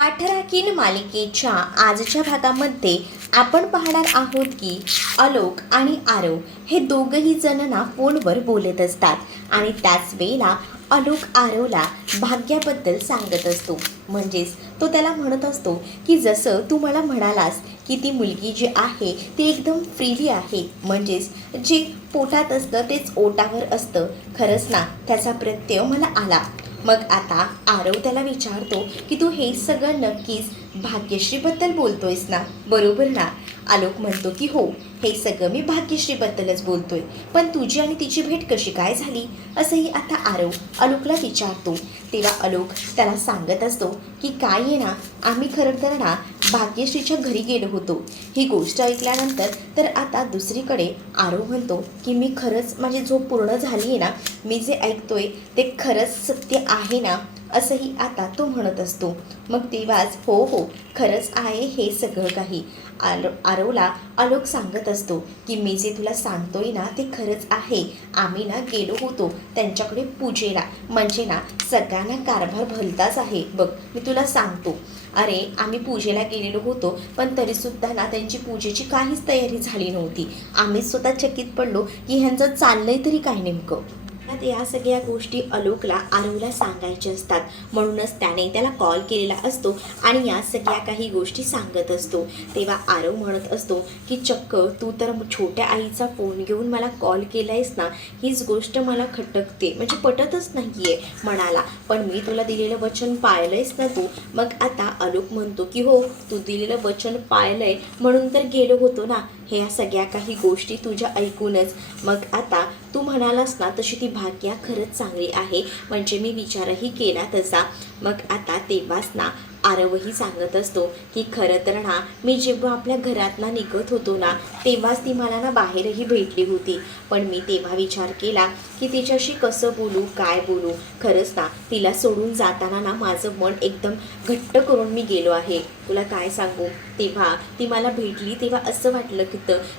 आठराखीन मालिकेच्या आजच्या भागामध्ये आपण पाहणार आहोत की आलोक आणि आरव हे दोघंही जण ना फोनवर बोलत असतात आणि त्याच वेळेला आलोक आरवला भाग्याबद्दल सांगत असतो. म्हणजेच तो त्याला म्हणत असतो की जसं तू मला म्हणालास की ती मुलगी जी आहे ती एकदम फ्रीली आहे, म्हणजेच जे पोटात असतं तेच ओटावर असतं. खरंच ना, त्याचा प्रत्यय मला आला. मग आता आरव त्याला विचारतो की तू हे सगळं नक्कीच भाग्यश्रीबद्दल बोलतोयस ना, बरोबर ना? आलोक म्हणतो की हो, हे सगळं मी भाग्यश्रीबद्दलच बोलतोय. पण तुझी आणि तिची भेट कशी काय झाली, असंही आता आरव आलोकला विचारतो. तेव्हा आलोक त्याला सांगत असतो की काय आहे ना, आम्ही खरं तर ना भाग्यश्रीच्या घरी गेलो होतो. ही गोष्ट ऐकल्यानंतर तर आता दुसरीकडे आरव म्हणतो की मी खरंच माझी झोप पूर्ण झाली आहे ना, मी जे ऐकतोय ते खरंच सत्य आहे ना, असंही आता तो म्हणत असतो. मग तेव्हाच हो हो, खरंच आहे हे सगळं काही. आरवला आलोक सांगत असतो की मी जे तुला सांगतोय ना ते खरंच आहे. आम्ही ना गेलो होतो त्यांच्याकडे पूजेला, म्हणजे ना सगळ्यांना कारभार भलताच आहे बघ, मी तुला सांगतो. अरे आम्ही पूजेला गेलेलो होतो, पण तरीसुद्धा ना त्यांची पूजेची काहीच तयारी झाली नव्हती. आम्हीच स्वतः चकित पडलो की ह्यांचं चाललंय तरी काय नेमकं. आता या सगळ्या गोष्टी आलोकला आरवला सांगायच्या असतात, म्हणूनच त्याने त्याला कॉल केलेला असतो आणि या सगळ्या काही गोष्टी सांगत असतो. तेव्हा आरव म्हणत असतो की चक्क तू तर छोट्या आईचा फोन घेऊन मला कॉल केलायस ना, हीच गोष्ट मला खटकते, म्हणजे पटतच नाही आहे म्हणाला. पण मी तुला दिलेलं वचन पाळलंयस ना तू. मग आता आलोक म्हणतो की हो, तू दिलेलं वचन पाळलंय म्हणून तर गेलो होतो ना, ह्या सगळ्या काही गोष्टी तुझ्या ऐकूनच. मग आता तू म्हणालास ना तशी ती भाग्या खरंच चांगली आहे, म्हणजे मी विचारही केला तसा. मग आता तेव्हाच ना आरवही सांगत असतो की खरं तर ना मी जेव्हा आपल्या घरातनं निघत होतो ना, तेव्हाच ती मला ना बाहेरही भेटली होती. पण मी तेव्हा विचार केला की तिच्याशी कसं बोलू, काय बोलू. खरंच ना तिला सोडून जाताना ना माझं मन एकदम घट्ट करून मी गेलो आहे. तुला काय सांगू, तेव्हा ती मला भेटली तेव्हा असं वाटलं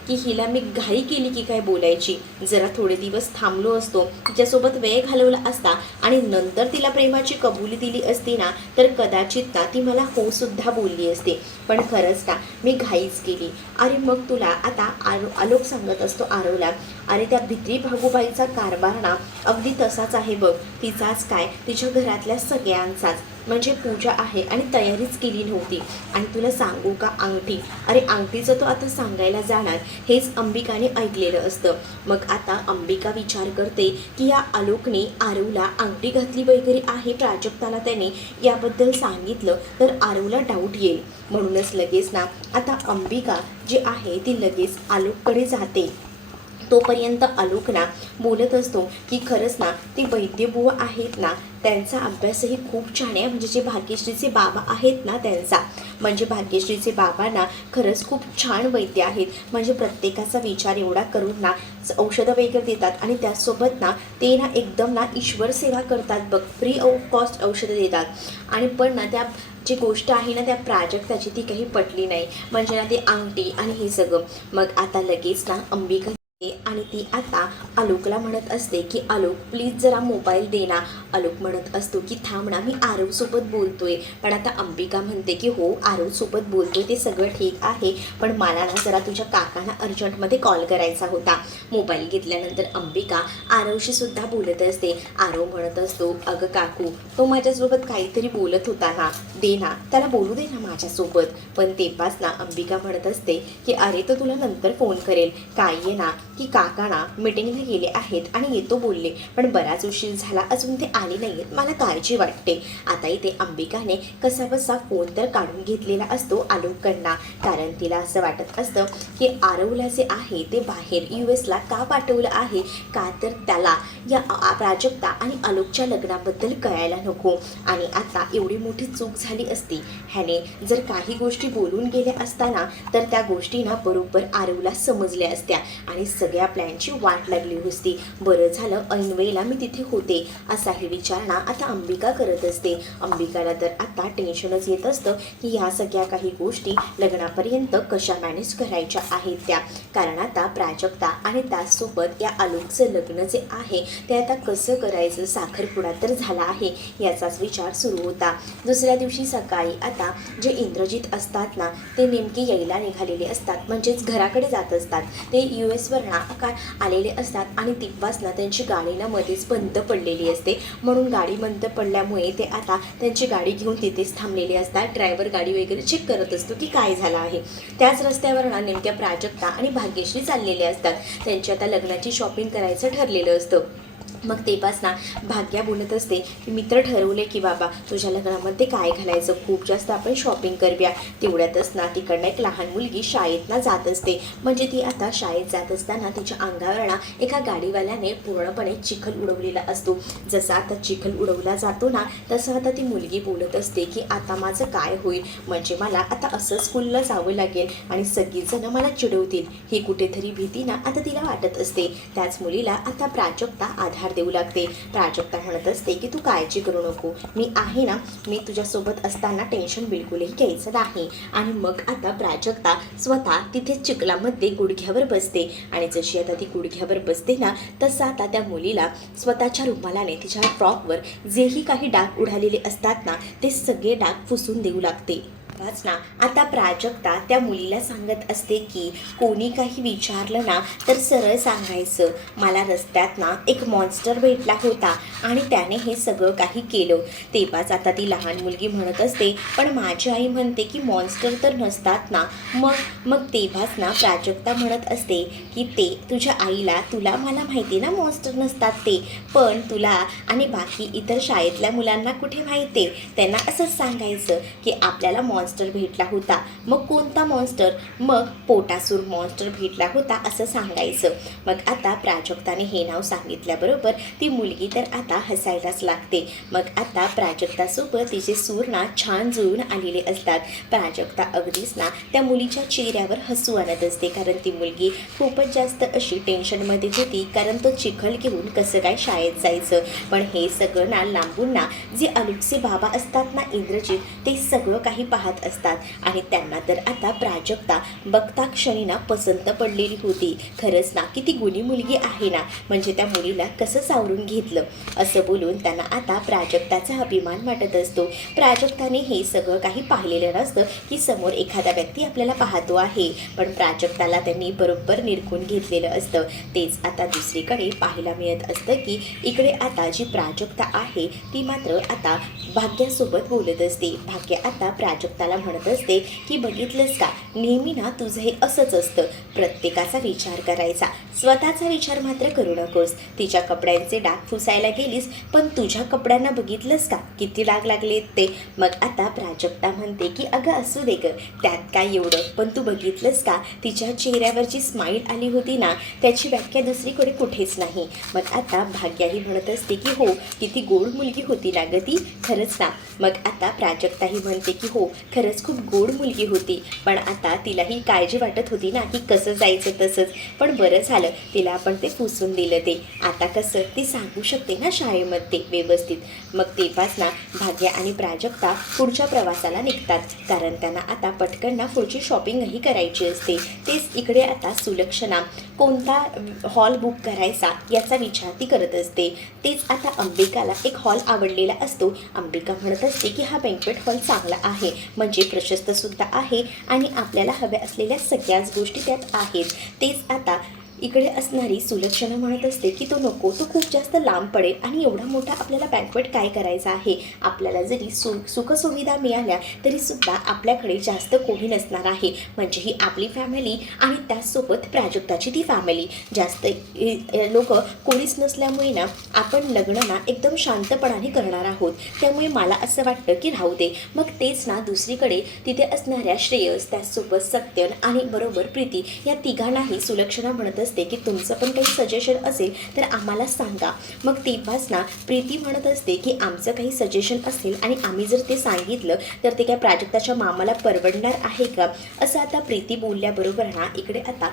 की हिला मी घाई केली की काय बोलायची. जरा थोडे दिवस थांबलो असतो, तिच्यासोबत वेळ घालवला असता आणि नंतर तिला प्रेमाची कबुली दिली असती ना, तर कदाचित ना ती मला हो सुद्धा बोलली असते. पण खरंच ना मी घाईच केली. अरे मग तुला आता आलोक सांगत असतो आरवला, अरे त्या भित्री भागूबाईचा कारभार ना अगदी तसाच आहे बघ. तिचाच काय, तिच्या घरातल्या सगळ्यांचाच. म्हणजे पूजा आहे आणि तयारीच केली नव्हती. आणि तुला सांगू का, अंगठी, अरे अंगठीचं तो आता सांगायला जाणार हेच अंबिकाने ऐकलेलं असतं. मग आता अंबिका विचार करते की या आलोकने आरवला अंगठी घातली वगैरे आहे, प्राजक्ताला त्याने याबद्दल सांगितलं तर आरवला डाऊट येईल. म्हणूनच लगेच ना आता अंबिका जी आहे ती लगेच आलोककडे जाते. तोपर्यंत आलोक ना बोलत असतो की खरंच ना ते वैद्यबुवा आहेत ना, त्यांचा अभ्यासही खूप छान आहे. म्हणजे जे भाग्यश्रीचे बाबा आहेत ना त्यांचा, म्हणजे भाग्यश्रीचे बाबा ना खरंच खूप छान वैद्य आहेत. म्हणजे प्रत्येकाचा विचार एवढा करून ना औषधं वगैरे देतात आणि त्याचसोबत ना ते ना एकदम ना ईश्वर सेवा करतात बघ, फ्री ऑफ कॉस्ट औषधं देतात. आणि पण ना त्या जी गोष्ट आहे ना त्या प्राजक्ताची ती काही पटली नाही, म्हणजे ना ती अंगठी आणि हे सगळं. मग आता लगेच ना अंबिका आणि ती आता आलोकला म्हणत असते की आलोक प्लीज जरा मोबाईल दे ना. आलोक म्हणत असतो की थांब ना, मी आरवसोबत बोलतोय. पण आता अंबिका म्हणते की हो, आरवसोबत बोलतोय ते सगळं ठीक आहे, पण मला ना जरा तुझ्या काकांना अर्जंटमध्ये कॉल करायचा होता. मोबाईल घेतल्यानंतर अंबिका आरवशी सुद्धा बोलत असते. आरव म्हणत असतो अगं काकू, तो माझ्यासोबत काहीतरी बोलत होता ना, दे ना त्याला बोलू दे ना माझ्यासोबत. पण तेव्हाच ना अंबिका म्हणत असते की अरे तो तुला नंतर फोन करेल. काय आहे ना की काका ना मीटिंगला गेले आहेत आणि येतो बोलले, पण बराच उशीर झाला अजून ते आले नाही आहेत, मला काळजी वाटते. आता इथे अंबिकाने कसाबसा फोन तर काढून घेतलेला असतो आलोककडनं, कारण तिला असं वाटत असतं की आरवला जे आहे ते बाहेर US ला का पाठवलं आहे, का तर त्याला या प्राजक्ता आणि आलोकच्या लग्नाबद्दल कळायला नको. आणि आता एवढी मोठी चूक झाली असती, ह्याने जर काही गोष्टी बोलून गेल्या असताना तर त्या गोष्टी ना बरोबर आरवला समजल्या असत्या आणि सगळ्या प्लॅनची वाट लागली होती. बरं झालं ऐनवेळेला मी तिथे होते असाही विचार ना आता अंबिका करत असते. अंबिकाला तर आता टेन्शनच येत असतं की ह्या सगळ्या काही गोष्टी लग्नापर्यंत कशा मॅनेज करायच्या आहेत त्या. कारण आता प्राजक्ता आणि त्याचसोबत या आलोकचं लग्न जे आहे ते आता कसं करायचं, साखरपुडा तर झाला आहे याचाच विचार सुरू होता. दुसऱ्या दिवशी सकाळी आता जे इंद्रजित असतात ना ते नेमके यायला निघालेले असतात, म्हणजेच घराकडे जात असतात. ते US ना काय आलेले असतात आणि तिथपास ना त्यांची गाडी ना मध्येच बंद पडलेली असते. म्हणून गाडी बंद पडल्यामुळे ते आता त्यांची गाडी घेऊन तिथेच थांबलेले असतात. ड्रायव्हर गाडी वगैरे चेक करत असतो की काय झालं आहे. त्याच रस्त्यावर ना नेमक्या प्राजक्ता आणि भाग्यश्री चाललेले असतात. त्यांची आता लग्नाची शॉपिंग करायचं ठरलेलं असतं. मग तेव्हाच ना भाग्या बोलत असते की मी तर ठरवले की बाबा तुझ्या लग्नामध्ये काय घालायचं, खूप जास्त आपण शॉपिंग करूया. तेवढ्यातच ना तिकडनं एक लहान मुलगी शाळेत ना जात असते. म्हणजे ती आता शाळेत जात असताना तिच्या अंगावर ना एका गाडीवाल्याने पूर्णपणे चिखल उडवलेला असतो. जसा आता चिखल उडवला जातो ना तसं आता ती मुलगी बोलत असते की आता माझं काय होईल, म्हणजे मला आता असं स्कूलला जावं लागेल आणि सगळीजणं मला चिडवतील. ही कुठेतरी भीती ना आता तिला वाटत असते. त्याच मुलीला आता प्राजक्ता आधार देऊ लागते. प्राजक्ता म्हणत असते की तू काळजी करू नको, मी आहे ना, मी तुझ्यासोबत असताना टेन्शन बिलकुलही घ्यायचं नाही. आणि मग आता प्राजक्ता स्वतः तिथे चिखलामध्ये गुडघ्यावर बसते आणि जशी आता ती गुडघ्यावर बसते ना तसं आता त्या मुलीला स्वतःच्या रुमालाने तिच्या फ्रॉकवर जेही काही डाग उडालेले असतात ना ते सगळे डाग पुसून देऊ लागते. ना आता प्राजक्ता त्या मुलीला सांगत असते की कोणी काही विचारलं ना तर सरळ सांगायचं मला रस्त्यात ना एक मॉन्स्टर भेटला होता आणि त्याने हे सगळं काही केलं. तेव्हाच आता ती लहान मुलगी म्हणत असते पण माझी आई म्हणते की मॉन्स्टर तर नसतात ना. मग तेव्हाच ना प्राजक्ता म्हणत असते की ते तुझ्या आईला तुला मला माहिती ना मॉन्स्टर नसतात ते, पण तुला आणि बाकी इतर शाळेतल्या मुलांना कुठे माहिती, त्यांना असंच सांगायचं की आपल्याला मॉन्स्टर भेटला होता. मग कोणता मॉन्स्टर, मग पोटासूर मॉन्स्टर भेटला होता असं सांगायचं. मग आता प्राजक्ताने हे नाव सांगितल्याबरोबर ती मुलगी तर आता हसायलाच लागते. मग आता प्राजक्तासोबत तिचे सूर ना छान जुळून आलेले असतात. प्राजक्ता अगदीच ना त्या मुलीच्या चेहऱ्यावर हसू आणत असते, कारण ती मुलगी खूपच जास्त अशी टेन्शनमध्ये होती, कारण तो चिखल घेऊन कसं काय शाळेत जायचं. पण हे सगळं ना लांबून ना जे आलोकचे बाबा असतात ना इंद्रजित, ते सगळं काही पाहत असतात आणि त्यांना तर आता प्राजक्ता बघता क्षणी ना पसंत पडलेली होती. खरंच ना किती गुणी मुलगी आहे ना, म्हणजे त्या मुलीला कसं सावरून घेतलं असं बोलून त्यांना आता प्राजक्ताचा अभिमान वाटत असतो. प्राजक्ताने हे सगळं काही पाहिलेलं नसतं की समोर एखादा व्यक्ती आपल्याला पाहतो आहे, पण प्राजक्ताला त्यांनी बरोबर निरखून घेतलेलं असतं. तेच आता दुसरीकडे पाहायला मिळत असतं की इकडे आता जी प्राजक्ता आहे ती मात्र आता भाग्यासोबत बोलत असते. भाग्य आता प्राजक्ताला म्हणत असते की बघितलंस का, नेहमी ना तुझं हे असंच असतं, प्रत्येकाचा विचार करायचा, स्वतःचा विचार मात्र करू नकोस. तिच्या कपड्यांचे डाग पुसायला गेलीस पण तुझ्या कपड्यांना बघितलंस का किती डाग लागलेत ते. मग आता प्राजक्ता म्हणते की अगं असू दे ग, त्यात काय एवढं, पण तू बघितलंस का तिच्या चेहऱ्यावरची स्माईल आली होती ना त्याची व्याख्या दुसरीकडे कुठेच नाही. मग आता भाग्याही म्हणत असते की हो किती गोड मुलगी होती ना ग ती, खरंच ना. मग आता प्राजक्ताही म्हणते की हो खरंच खूप गोड मुलगी होती, पण आता तिलाही काळजी वाटत होती ना की कसं जायचं तसंच, पण बरं झालं तिला आपण ते पुसून दिलं. ते आता कसं ती सांगू शकते ना शाळेमध्ये व्यवस्थित. मग तेव्हाच ना भाग्या आणि प्राजक्ता पुढच्या प्रवासाला निघतात, कारण त्यांना आता पटकन ना पुढची शॉपिंगही करायची असते. तेच इकडे आता सुलक्षणा कोणता हॉल बुक करायचा याचा विचार ती करत असते. तेच आता अंबिकाला एक हॉल आवडलेला असतो. अंबिका म्हणत असते की हा बँक्वेट हॉल चांगला आहे, म्हणजे प्रशस्तसुद्धा आहे आणि आपल्याला हव्या असलेल्या सगळ्याच गोष्टी त्यात आहेत. तेच आता इकडे असणारी सुलक्षणा म्हणत असते की तो नको, तो खूप जास्त लांब पडेल आणि एवढा मोठा आपल्याला बँक्वेट काय करायचा आहे, आपल्याला जरी सुखसुविधा मिळाल्या तरीसुद्धा आपल्याकडे जास्त कोणी नसणार आहे, म्हणजे ही आपली फॅमिली आणि त्याचसोबत प्राजक्ताची ती फॅमिली, जास्त लोक कोणीच नसल्यामुळे ना आपण लग्न ना एकदम शांतपणाने करणार आहोत. त्यामुळे मला असं वाटतं की राहू दे. मग तेच ना दुसरीकडे तिथे असणाऱ्या श्रेयस, त्याचसोबत सत्यन आणि बरोबर प्रीती या तिघांनाही सुलक्षणा म्हणत असते की तुमचं पण काही सजेशन असेल तर आम्हाला सांगा. मग तेव्हाच ना प्रीती म्हणत असते की आमचं काही सजेशन असेल आणि आम्ही जर ते सांगितलं तर ते काय प्राजक्ताच्या मामाला परवडणार आहे का, असं आता प्रीती बोलल्याबरोबर ना इकडे आता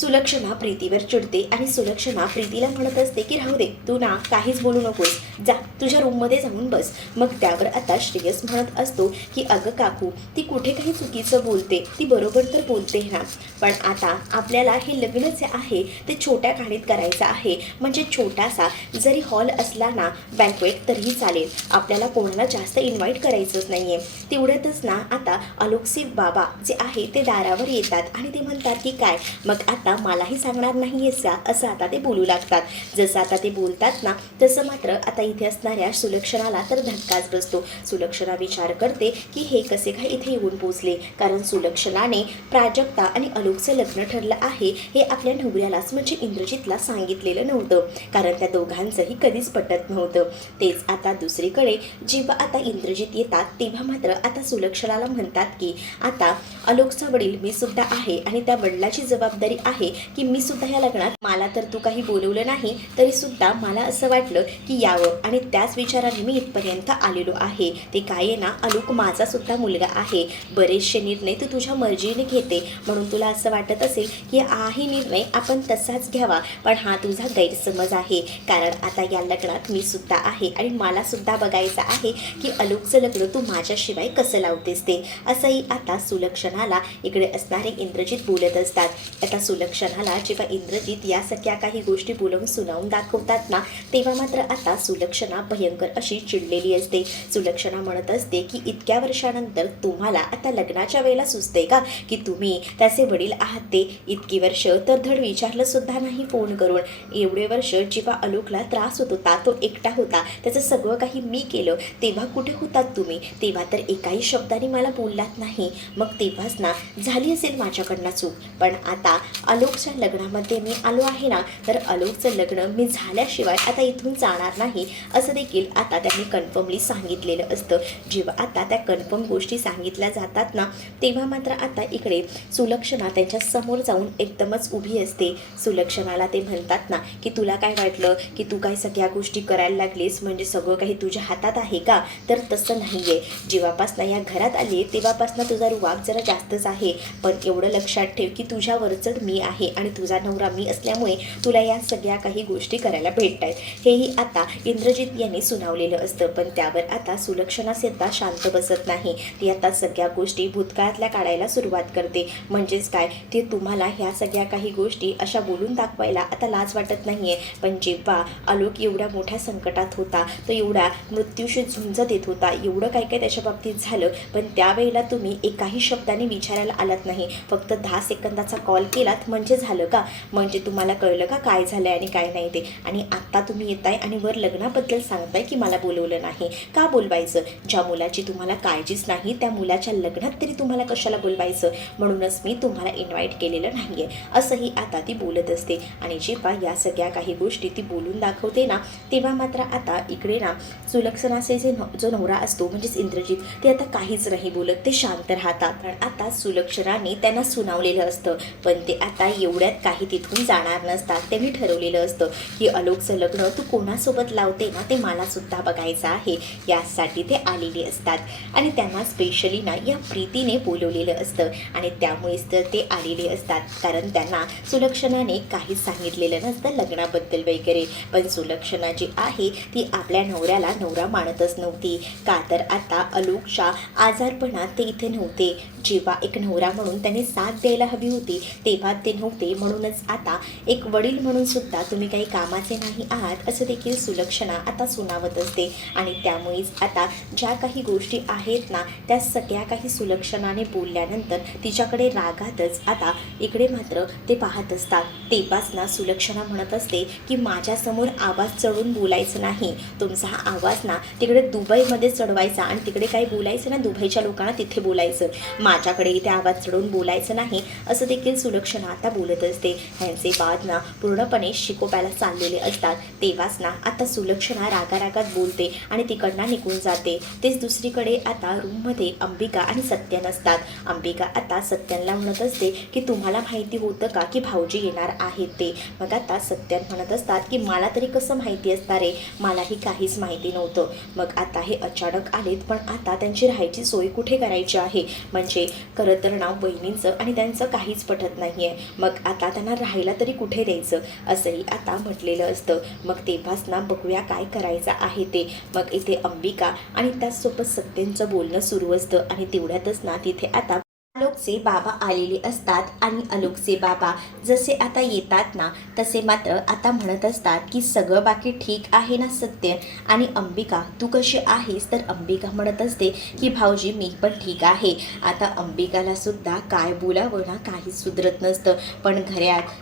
सुलक्षणा प्रीतीवर चिडते आणि सुलक्षणा प्रीतीला म्हणत असते की राहू दे, तू ना काहीच बोलू नकोस, जा तुझ्या रूममध्ये जाऊन बस. मग त्यावर आता श्रेयस म्हणत असतो की अगं काकू, ती कुठे काही चुकीचं बोलते, ती बरोबर तर बोलते ना, पण आता आपल्याला हे लग्न जे आहे ते छोट्या खाणीत करायचं आहे. म्हणजे छोटासा जरी हॉल असला ना बँक्वेट तरीही चालेल, आपल्याला कोणाला जास्त इन्व्हाइट करायचंच नाही आहे. तेवढ्यातच ना आता आलोकचे बाबा जे आहे ते दारावर येतात आणि ते म्हणतात की काय, मग आता मलाही सांगणार नाही आहेस का, असं आता ते बोलू लागतात. जसं आता ते बोलतात ना तसं मात्र आता इथे असणाऱ्या सुलक्षणाला तर धक्काच बसतो. सुलक्षणा विचार करते की हे कसे काय इथे येऊन पोचले, कारण सुलक्षणाने प्राजक्ता आणि आलोकचं लग्न ठरलं आहे हे आपल्या नवऱ्यालाच म्हणजे इंद्रजितला सांगितलेलं नव्हतं, कारण त्या दोघांचंही कधीच पटत नव्हतं. तेच आता दुसरीकडे जेव्हा आता इंद्रजित येतात तेव्हा मात्र आता सुलक्षणाला म्हणतात की आता आलोकचा वडील मी सुद्धा आहे आणि त्या वडिलाची जबाबदारी आहे की मी सुद्धा या लग्नात, मला तर तू काही बोलवलं नाही तरी सुद्धा मला असं वाटलं की यावं आणि त्याच विचाराने मी इथपर्यंत आलेलो आहे. ते काय आहे ना, आलोक माझा सुद्धा मुलगा आहे. बरेचसे निर्णय तू तुझ्या मर्जीने घेते म्हणून तुला असं वाटत असेल की हाही निर्णय आपण तसाच घ्यावा, पण हा तुझा गैरसमज आहे. कारण आता या लग्नात मी सुद्धा आहे आणि मला सुद्धा बघायचं आहे की आलोकचं लग्न तू माझ्याशिवाय कसं लावतेस ते. असंही आता सुलक्षणाला इकडे असणारे इंद्रजित बोलत असतात. आता सुलक्षणाला जेव्हा इंद्रजित या सगळ्या काही गोष्टी बोलवून सुनावून दाखवतात ना तेव्हा मात्र आता सुलक्षणा भयंकर अशी चिडलेली असते. सुलक्षणा म्हणत असते की इतक्या वर्षानंतर तुम्हाला आता लग्नाच्या वेळेला सुचते का की तुम्ही त्याचे वडील आहात. ते इतकी वर्ष तर धड विचारलं सुद्धा नाही फोन करून. एवढे वर्ष जेव्हा आलोकला त्रास होत होता, तो एकटा होता, त्याचं सगळं काही मी केलं, तेव्हा कुठे होतात तुम्ही, तेव्हा तर एकाही शब्दाने मला बोललात नाही. मग तेव्हाच ना झाली असेल माझ्याकडनं चूक, पण आता आलोकच्या लग्नामध्ये मी आलो आहे ना, तर आलोकचं लग्न मी झाल्याशिवाय आता इथून जाणार नाही असं देखील आता त्यांनी कन्फर्मली सांगितलेलं असतं. जेव्हा आता त्या कन्फर्म गोष्टी सांगितल्या जातात ना तेव्हा मात्र आता इकडे सुलक्षणा त्यांच्या समोर जाऊन एकदमच उभी असते. सुलक्षणाला ते म्हणतात ना की तुला काय वाटलं की तू काय सगळ्या गोष्टी करायला लागलीस म्हणजे सगळं काही तुझ्या हातात आहे का, तर तसं नाही आहे. जेव्हापासनं या घरात आली तेव्हापासनं तुझा रुबाब जरा जास्तच आहे, पण एवढं लक्षात ठेव की तुझ्यावरचंच मी आहे आणि तुझा नवरा मी असल्यामुळे तुला या सगळ्या काही गोष्टी करायला भेटत आहेत. हेही आता इंद्रजित यांनी सुनावलेलं असतं, पण त्यावर आता सुलक्षणा सुद्धा शांत बसत नाही. ती आता सगळ्या गोष्टी भूतकाळातल्या काढायला सुरुवात करते. म्हणजेच काय, ते तुम्हाला ह्या सगळ्या काही गोष्टी अशा बोलून दाखवायला आता लाज वाटत नाही आहे, पण जेव्हा आलोक एवढ्या मोठ्या संकटात होता, तो एवढ्या मृत्यूशी झुंज देत होता, एवढं काय काय त्याच्या बाबतीत झालं, पण त्यावेळेला तुम्ही एकाही शब्दाने विचारायला आलात नाही. फक्त 10 सेकंदाचा कॉल केलात म्हणजे झालं का, म्हणजे तुम्हाला कळलं का काय झालं आणि काय नाही ते. आणि आत्ता तुम्ही येताय आणि वर लग्नाबद्दल सांगताय की मला बोलवलं नाही. का बोलवायचं? ज्या मुलाची तुम्हाला काळजीच नाही त्या मुलाच्या लग्नात तरी तुम्हाला कशाला बोलवायचं, म्हणूनच मी तुम्हाला इन्व्हाइट केलेलं नाही आहे, असंही आता ती बोलत असते. आणि जेव्हा या सगळ्या काही गोष्टी ती बोलून दाखवते ना तेव्हा मात्र आता इकडे ना सुलक्षणाचे जो नवरा असतो म्हणजेच इंद्रजित, ते आता काहीच नाही बोलत, ते शांत राहतात. कारण आता सुलक्षणाने त्यांना सुनावलेलं असतं, पण ते आता एवढ्यात काही तिथून जाणार नसतात. त्यांनी ठरवलेलं असतं की आलोकचं लग्न तू कोणासोबत लावते ना ते मला सुद्धा बघायचं आहे, यासाठी ते आलेले असतात. आणि त्यांना स्पेशली ना या प्रीतीने बोलवलेलं असतं आणि त्यामुळेच तर ते आलेले असतात, कारण त्यांना सुलक्षणाने काहीच सांगितलेलं नसतं लग्नाबद्दल वगैरे. पण सुलक्षणा जी आहे ती आपल्या नवऱ्याला नवरा मानतच नव्हती, का तर आता आलोकच्या आजारपणात ते इथे नव्हते. जेव्हा एक नवरा म्हणून त्यांनी साथ द्यायला हवी होती तेव्हा ते नव्हते, म्हणूनच आता एक वडील म्हणून सुद्धा तुम्ही काही कामाचे नाही आहात असं देखील सुलक्षणा आता सुनावत असते. आणि त्यामुळेच आता ज्या काही गोष्टी आहेत ना त्या सगळ्या काही सुलक्षणाने बोलल्यानंतर तिच्याकडे रागातच आता इकडे मात्र ते पाहत असतात. तेव्हाच ना सुलक्षणा म्हणत असते की माझ्यासमोर आवाज चढवून बोलायचं नाही, तुमचा हा आवाज ना तिकडे दुबईमध्ये चढवायचा आणि तिकडे काही बोलायचं ना दुबईच्या लोकांना तिथे बोलायचं, माझ्याकडे इथे आवाज चढवून बोलायचं नाही, असं देखील सुलक्षणा आता बोलत असते. ह्यांचे वाद ना पूर्णपणे शिकोप्याला चाललेले असतात. तेव्हाच ना आता सुलक्षणा रागारागात बोलते आणि तिकडनं निघून जाते. तेच दुसरीकडे आता रूममध्ये अंबिका आणि सत्य नसतात. अंबिका आता सत्यांना म्हणत असते की तुम्हाला माहिती होतं का की भाऊजी येणार आहेत ते. मग आता सत्यन म्हणत असतात की मला तरी कसं माहिती असणार आहे, मलाही काहीच माहिती नव्हतं. मग आता हे अचानक आलेत, पण आता त्यांची राहायची सोय कुठे करायची आहे, म्हणजे खरं तर नाव बहिणींचं आणि त्यांचं काहीच पटत नाही आहे. मग आता त्यांना राहायला तरी कुठे द्यायचं असंही आता म्हटलेलं असतं. मग तेव्हाच ना बघूया काय करायचं आहे ते. मग इथे अंबिका आणि त्याचसोबत सत्यांचं बोलणं सुरू असतं आणि तेवढ्यातच ना तिथे आता आलोकचे बाबा आलेले असतात आणि आलोकचे बाबा जसे आता येतात ना तसे मात्र आता म्हणत असतात की सगळं बाकी ठीक आहे ना सत्य आणि अंबिका तू कशी आहेस. तर अंबिका म्हणत असते की भाऊजी मी पण ठीक आहे. आता अंबिकाला सुद्धा काय बोलावं ना काहीच सुधरत नसतं. पण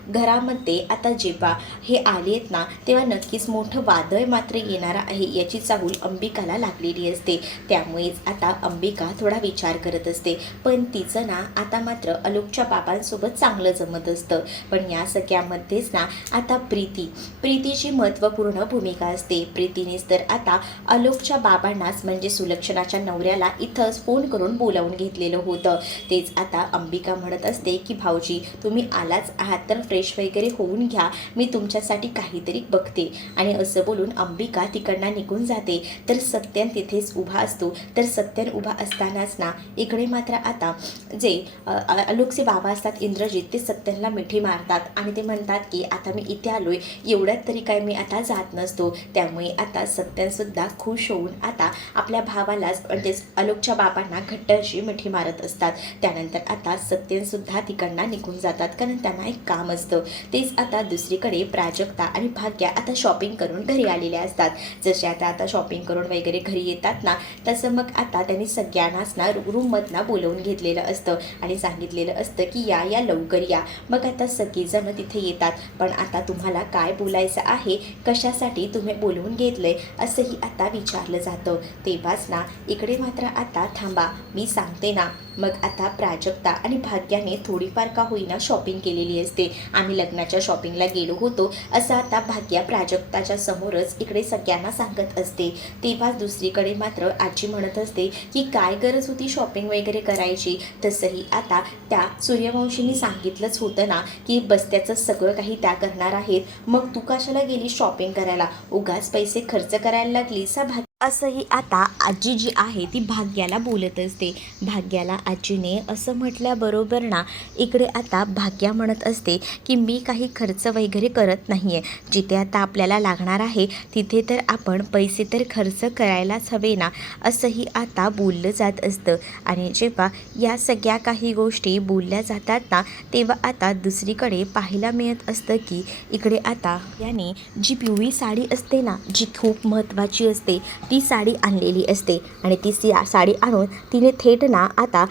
घरामध्ये आता जेव्हा हे आलेत ना तेव्हा नक्कीच मोठं वादळ मात्र येणार आहे याची चाहूल अंबिकाला लागलेली असते. त्यामुळेच आता अंबिका थोडा विचार करत असते. पण तिचं ना आता मात्र आलोकच्या बाबांसोबत चांगलं जमत असतं. पण या सगळ्यामध्येच ना आता प्रीतीची महत्त्वपूर्ण भूमिका असते. प्रीतीनेच तर आता आलोकच्या बाबांनाच म्हणजे सुलक्षणाच्या नवऱ्याला इथंच फोन करून बोलावून घेतलेलं होतं. तेच आता अंबिका म्हणत असते की भाऊजी तुम्ही आलाच आहात तर फ्रेश वगैरे होऊन घ्या, मी तुमच्यासाठी काहीतरी बघते. आणि असं बोलून अंबिका तिकडनं निघून जाते. तर सत्यन तिथेच उभा असतो. तर सत्यन उभा असतानाच ना इकडे मात्र आता जे आलोकचे बाबा असतात इंद्रजित ते सत्यनला मिठी मारतात आणि ते म्हणतात की आता मी इथे आलोय एवढ्यात तरी काय मी आता जात नसतो. त्यामुळे आता सत्यनसुद्धा खुश होऊन आता आपल्या भावालाच म्हणजेच आलोकच्या बाबांना घट्ट अशी मिठी मारत असतात. त्यानंतर आता सत्यनसुद्धा तिकडनं निघून जातात कारण त्यांना एक काम असतं. तेच आता दुसरीकडे प्राजक्ता आणि भाग्या आता शॉपिंग करून घरी आलेल्या असतात. जसे आता शॉपिंग करून वगैरे घरी येतात ना तसं मग आता त्यांनी सगळ्यांनाच ना रूममधनं बोलवून घेतलेलं असतं आणि सांगितलेलं असतं की या लवकर या. मग आता सगळीजण तिथे येतात. पण आता तुम्हाला काय बोलायचं आहे, कशासाठी तुम्ही बोलवून घेतलंय असंही आता विचारलं जातं. तेव्हाच ना इकडे मात्र आता थांबा मी सांगते ना. मग आता प्राजक्ता आणि भाग्याने थोडीफार का होईना शॉपिंग केलेली असते. आम्ही लग्नाच्या शॉपिंगला गेलो होतो असं आता भाग्या प्राजक्ताच्या समोरच इकडे सगळ्यांना सांगत असते. तेव्हाच दुसरीकडे मात्र आजी म्हणत असते की काय गरज होती शॉपिंग वगैरे करायची. तसंही आता त्या सूर्यवंशींनी सांगितलंच होतं ना की बस्त्याचं सगळं काही त्या करणार आहेत. मग तू कशाला गेली शॉपिंग करायला, उगाच पैसे खर्च करायला लागलीस असंही आता आजी जी आहे ती भाग्याला बोलत असते. भाग्याला आजीने असं म्हटल्याबरोबर ना इकडे आता भाग्या म्हणत असते की मी काही खर्च वगैरे करत नाही आहे. जिथे आता आपल्याला लागणार आहे तिथे तर आपण पैसे तर खर्च करायलाच हवे ना असंही आता बोललं जात असतं. आणि जेव्हा या सगळ्या काही गोष्टी बोलल्या जातात ना तेव्हा आता दुसरीकडे पाहायला मिळत असतं की इकडे आता याने जी पिवळी साडी असते ना जी खूप महत्त्वाची असते ती साडी आणलेली असते आणि ती साडी आणून तिने थेट ना आता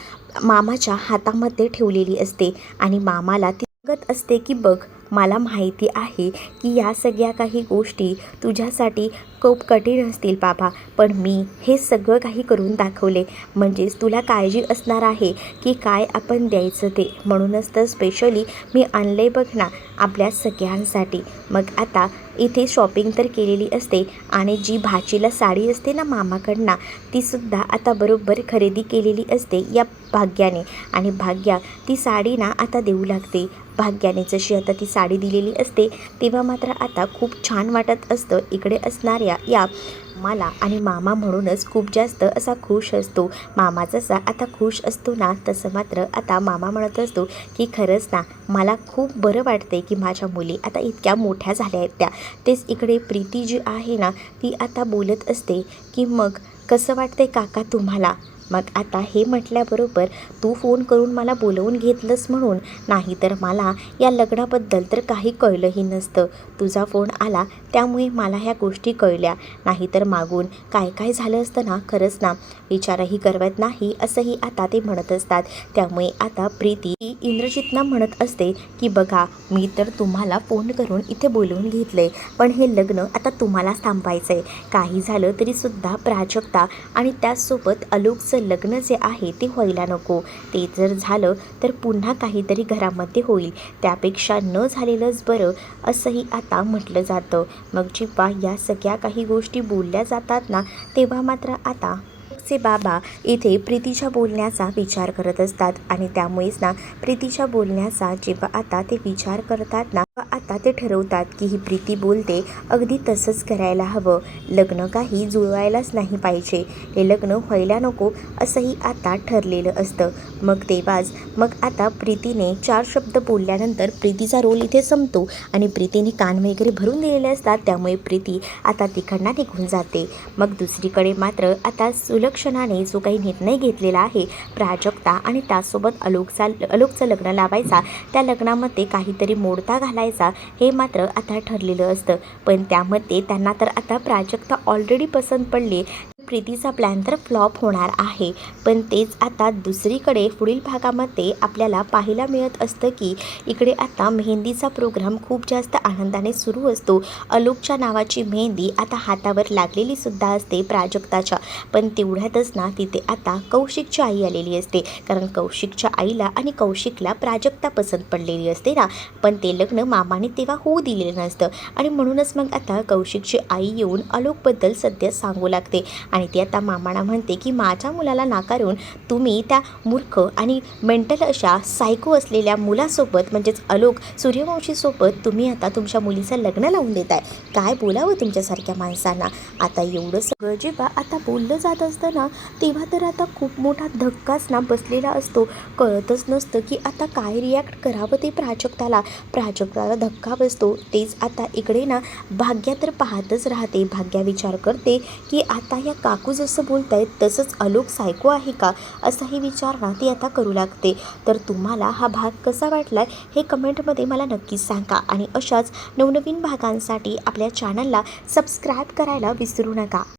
मामाच्या हातामध्ये ठेवलेली असते आणि मामाला ती सांगत असते की बघ मला माहिती आहे की या सगळ्या काही गोष्टी तुझ्यासाठी खूप कठीण असतील बाबा, पण मी हे सगळं काही करून दाखवले. म्हणजेच तुला काळजी असणार आहे की काय आपण द्यायचं ते, म्हणूनच तर स्पेशली मी आणले बघ ना आपल्या सगळ्यांसाठी. मग आता इथे शॉपिंग तर केलेली असते आणि जी भाचीला साडी असते ना मामाकडनं तीसुद्धा आता बरोबर खरेदी केलेली असते या भाग्याने. आणि भाग्या ती साडी ना आता देऊ लागते. भाग्याने जशी आता ती साडी दिलेली असते तेव्हा मात्र आता खूप छान वाटत असतं. इकडे असणाऱ्या या मला आणि मामा म्हणूनच खूप जास्त असा खुश असतो. मामा जसा आता खुश असतो ना तसं मात्र आता मामा म्हणत असतो की खरंच ना मला खूप बरं वाटते की माझ्या मुली आता इतक्या मोठ्या झाल्या आहेत त्या. तेच इकडे प्रीती जी आहे ना ती आता बोलत असते की मग कसं वाटतंय काका तुम्हाला. मग आता हे म्हटल्याबरोबर तू फोन करून मला बोलवून घेतलंस म्हणून, नाही तर मला या लग्नाबद्दल तर काही कळलंही नसतं. तुझा फोन आला त्यामुळे मला ह्या गोष्टी कळल्या, नाही तर मागून काय काय झालं असतं ना खरंच ना विचारही करवत नाही असंही आता ते म्हणत असतात. त्यामुळे आता प्रीती इंद्रजितना म्हणत असते की बघा मी तर तुम्हाला फोन करून इथे बोलवून घेतलंय, पण हे लग्न आता तुम्हालाच थांबायचं आहे. काही झालं तरीसुद्धा प्राजक्ता आणि त्याचसोबत आलोकचं लग्न जे आहे ते व्हायला नको. ते जर झालं तर पुन्हा काहीतरी घरामध्ये होईल, त्यापेक्षा न झालेलंच बरं असंही आता म्हटलं जातं. मग जेव्हा या सगळ्या काही गोष्टी बोलल्या जातात ना तेव्हा मात्र आता आलोकचे बाबा इथे प्रीतीच्या बोलण्याचा विचार करत असतात आणि त्यामुळेच ना प्रीतीच्या बोलण्याचा जेव्हा आता ते विचार करतात ना आता ते ठरवतात की ही प्रीती बोलते अगदी तसंच करायला हवं. लग्न काही जुळवायलाच नाही पाहिजे, हे लग्न व्हायला नको असंही आता ठरलेलं असतं. मग तेव्हाच मग आता प्रीतीने 4 शब्द बोलल्यानंतर प्रीतीचा रोल इथे संपतो आणि प्रीतीने कान वगैरे भरून दिलेले असतात. त्यामुळे प्रीती आता तिकडनं निघून जाते. मग दुसरीकडे मात्र आता सुलक्षणाने जो काही निर्णय घेतलेला आहे प्राजक्ता आणि त्यासोबत आलोकचं लग्न लावायचा, त्या लग्नामध्ये काहीतरी मोडता घालायचा हे मात्र आता ठरलेलं असतं. पण त्यामध्ये त्यांना तर आता प्राजक्ता ऑलरेडी पसंत पडली. प्रीतीचा प्लॅन तर फ्लॉप होणार आहे. पण तेच आता दुसरीकडे पुढील भागामध्ये आपल्याला पाहायला मिळत असतं की इकडे आता मेहंदीचा प्रोग्राम खूप जास्त आनंदाने सुरू असतो. आलोकच्या नावाची मेहंदी आता हातावर लागलेली सुद्धा असते प्राजक्ताच्या. पण तेवढ्यातच ना तिथे आता कौशिकची आई आलेली असते, कारण कौशिकच्या आईला आणि कौशिकला प्राजक्ता पसंत पडलेली असते ना. पण ते लग्न मामाने तेव्हा होऊ दिलेलं नसतं आणि म्हणूनच मग आता कौशिकची आई येऊन आलोकबद्दल सध्या सांगू लागते आणि ती आता मामांना म्हणते की माझ्या मुलाला नाकारून तुम्ही त्या मूर्ख आणि मेंटल अशा सायको असलेल्या मुलासोबत म्हणजेच आलोक सूर्यवंशीसोबत तुम्ही आता तुमच्या मुलीचं लग्न लावून देताय. काय बोलावं तुमच्यासारख्या माणसांना. आता एवढं सगळं जेव्हा आता बोललं जात असतं ना तेव्हा तर आता खूप मोठा धक्काच ना बसलेला असतो. कळतच नसतं की आता काय रिॲक्ट करावं ते प्राजक्ताला धक्का बसतो. तेच आता इकडे ना भाग्या तर पाहतच राहते. भाग्या विचार करते की आता या काकू जसं बोलत आहेत तसंच आलोक सायको आहे का, असाही विचार ना ती आता करू लागते. तर तुम्हाला हा भाग कसा वाटला हे कमेंटमध्ये मला नक्कीच सांगा आणि अशाच नवनवीन भागांसाठी आपल्या चॅनलला सबस्क्राईब करायला विसरू नका.